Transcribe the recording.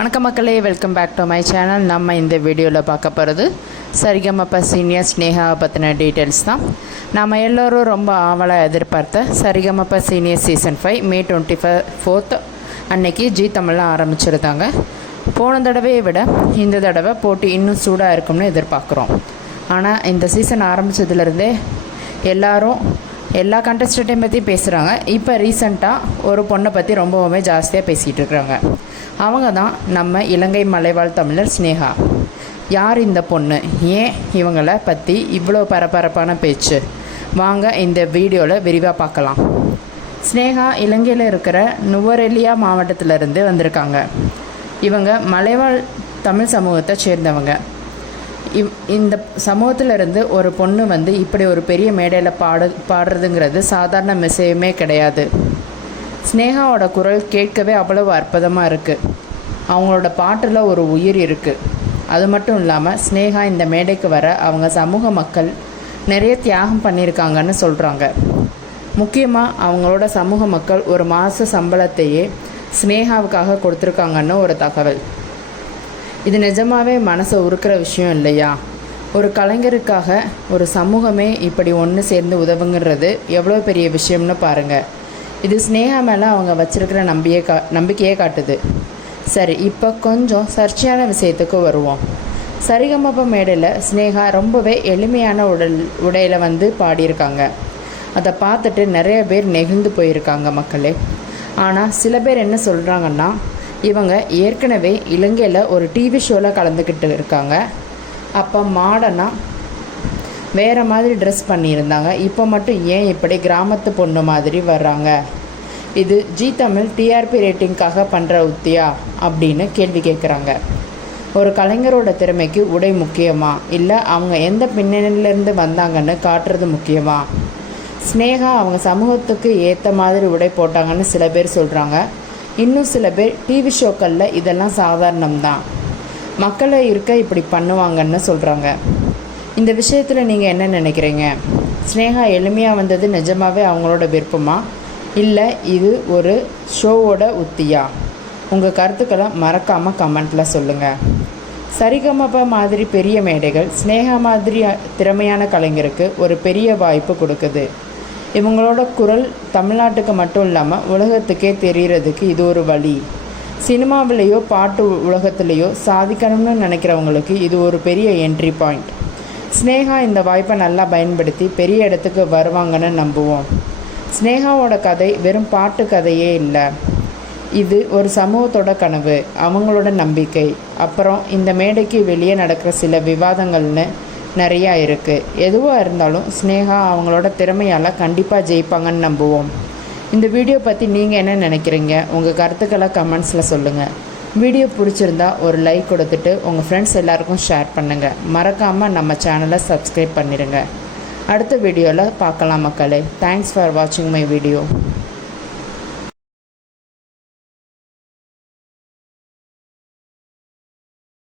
வணக்கம் மக்களே, welcome back to my channel. நம்ம இந்த வீடியோவில் பார்க்க போகிறது சரிகமப சீனியர் ஸ்னேகாவை பற்றின டீட்டெயில்ஸ் தான். நம்ம எல்லோரும் ரொம்ப ஆவலாக எதிர்பார்த்த சரிகமப சீனியர் சீசன் 5 மே 24 அன்னைக்கு ஜி தமிழில் ஆரம்பிச்சிருந்தாங்க. போன தடவையை விட இந்த தடவை போட்டி இன்னும் சூடாக இருக்கும்னு எதிர்பார்க்குறோம். ஆனால் இந்த சீசன் ஆரம்பித்ததுலேருந்தே எல்லா கண்டஸ்டண்ட்டையும் பற்றி பேசுகிறாங்க. இப்போ ரீசண்டாக ஒரு பொண்ணை பற்றி ரொம்பவுமே ஜாஸ்தியாக பேசிகிட்டு இருக்கிறாங்க. அவங்க தான் நம்ம இலங்கை மலைவாழ் தமிழர் ஸ்னேகா. யார் இந்த பொண்ணு, ஏன் இவங்களை பற்றி இவ்வளோ பரபரப்பான பேச்சு, வாங்க இந்த வீடியோவில் விரிவாக பார்க்கலாம். ஸ்னேகா இலங்கையில் இருக்கிற நுவரெலியா மாவட்டத்திலிருந்து வந்திருக்காங்க. இவங்க மலைவாழ் தமிழ் சமூகத்தை சேர்ந்தவங்க. இந்த சமூகத்திலிருந்து ஒரு பொண்ணு வந்து இப்படி ஒரு பெரிய மேடையில் பாடுறதுங்கிறது சாதாரண விஷயமே கிடையாது. ஸ்னேகாவோட குரல் கேட்கவே அவ்வளவு அற்புதமாக இருக்குது. அவங்களோட பாட்டில் ஒரு உயிர் இருக்குது. அது மட்டும் இல்லாமல் ஸ்னேகா இந்த மேடைக்கு வர அவங்க சமூக மக்கள் நிறைய தியாகம் பண்ணியிருக்காங்கன்னு சொல்கிறாங்க. முக்கியமாக அவங்களோட சமூக மக்கள் ஒரு மாத சம்பளத்தையே ஸ்னேகாவுக்காக கொடுத்துருக்காங்கன்னு ஒரு தகவல். இது நிஜமாகவே மனசை உருக்கிற விஷயம் இல்லையா? ஒரு கலைஞருக்காக ஒரு சமூகமே இப்படி ஒன்று சேர்ந்து உதவுங்கிறது எவ்வளோ பெரிய விஷயம்னு பாருங்கள். இது ஸ்னேகா மேலே அவங்க வச்சுருக்கிற நம்பிக்கையே காட்டுது. சரி, இப்போ கொஞ்சம் சர்ச்சையான விஷயத்துக்கு வருவோம். சரிகமப மேடையில் ஸ்னேகா ரொம்பவே எளிமையான உடையில் வந்து பாடியிருக்காங்க. அதை பார்த்துட்டு நிறைய பேர் நெகிழ்ந்து போயிருக்காங்க மக்களே. ஆனால் சில பேர் என்ன சொல்கிறாங்கன்னா, இவங்க ஏற்கனவே இலங்கையில் ஒரு டிவி ஷோவில் கலந்துக்கிட்டு இருக்காங்க. அப்போ மாடர்னாக வேறு மாதிரி ட்ரெஸ் பண்ணியிருந்தாங்க. இப்போ மட்டும் ஏன் இப்படி கிராமத்து பொண்ணு மாதிரி வர்றாங்க? இது ஜி தமிழ் டிஆர்பி ரேட்டிங்காக பண்ணுற உத்தியா அப்படின்னு கேள்வி கேட்குறாங்க. ஒரு கலைஞரோட திறமைக்கு உடை முக்கியமா, இல்லை அவங்க எந்த பின்னணியிலேருந்து வந்தாங்கன்னு காட்டுறது முக்கியமா? ஸ்னேகா அவங்க சமூகத்துக்கு ஏற்ற மாதிரி உடை போட்டாங்கன்னு சில பேர் சொல்கிறாங்க. இன்னும் சில பேர் டிவி ஷோக்களில் இதெல்லாம் சாதாரணம்தான், மக்களை இருக்க இப்படி பண்ணுவாங்கன்னு சொல்கிறாங்க. இந்த விஷயத்தில் நீங்கள் என்ன நினைக்கிறீங்க? ஸ்னேகா எளிமையாக வந்தது நிஜமாகவே அவங்களோட விருப்பமா, இல்லை இது ஒரு ஷோவோட உத்தியா? உங்கள் கருத்துக்களை மறக்காமல் கமெண்ட்டில் சொல்லுங்கள். சரிகமப மாதிரி பெரிய மேடைகள் ஸ்னேகா மாதிரி திறமையான கலைஞருக்கு ஒரு பெரிய வாய்ப்பு கொடுக்குது. இவங்களோட குரல் தமிழ்நாட்டுக்கு மட்டும் இல்லாமல் உலகத்துக்கே தெரிகிறதுக்கு இது ஒரு வழி. சினிமாவிலேயோ பாட்டு உலகத்துலேயோ சாதிக்கணும்னு நினைக்கிறவங்களுக்கு இது ஒரு பெரிய என்ட்ரி பாயிண்ட். ஸ்னேகா இந்த வாய்ப்பை நல்லா பயன்படுத்தி பெரிய இடத்துக்கு வருவாங்கன்னு நம்புவோம். ஸ்னேகாவோட கதை வெறும் பாட்டு கதையே இல்லை, இது ஒரு சமூகத்தோட கனவு, அவங்களோட நம்பிக்கை. அப்புறம் இந்த மேடைக்கு வெளியே நடக்கிற சில விவாதங்கள்னு நிறையா இருக்குது. எதுவாக இருந்தாலும் ஸ்னேகா அவங்களோட திறமையால் கண்டிப்பாக ஜெயிப்பாங்கன்னு நம்புவோம். இந்த வீடியோ பற்றி நீங்கள் என்ன நினைக்கிறீங்க? உங்கள் கருத்துக்களை கமெண்ட்ஸில் சொல்லுங்கள். வீடியோ பிடிச்சிருந்தா ஒரு லைக் கொடுத்துட்டு உங்கள் ஃப்ரெண்ட்ஸ் எல்லாருக்கும் ஷேர் பண்ணுங்கள். மறக்காமல் நம்ம சேனலை சப்ஸ்கிரைப் பண்ணிடுங்க. அடுத்த வீடியோவில் பார்க்கலாம் மக்களே. தேங்க்ஸ் ஃபார் வாட்சிங் மை வீடியோ.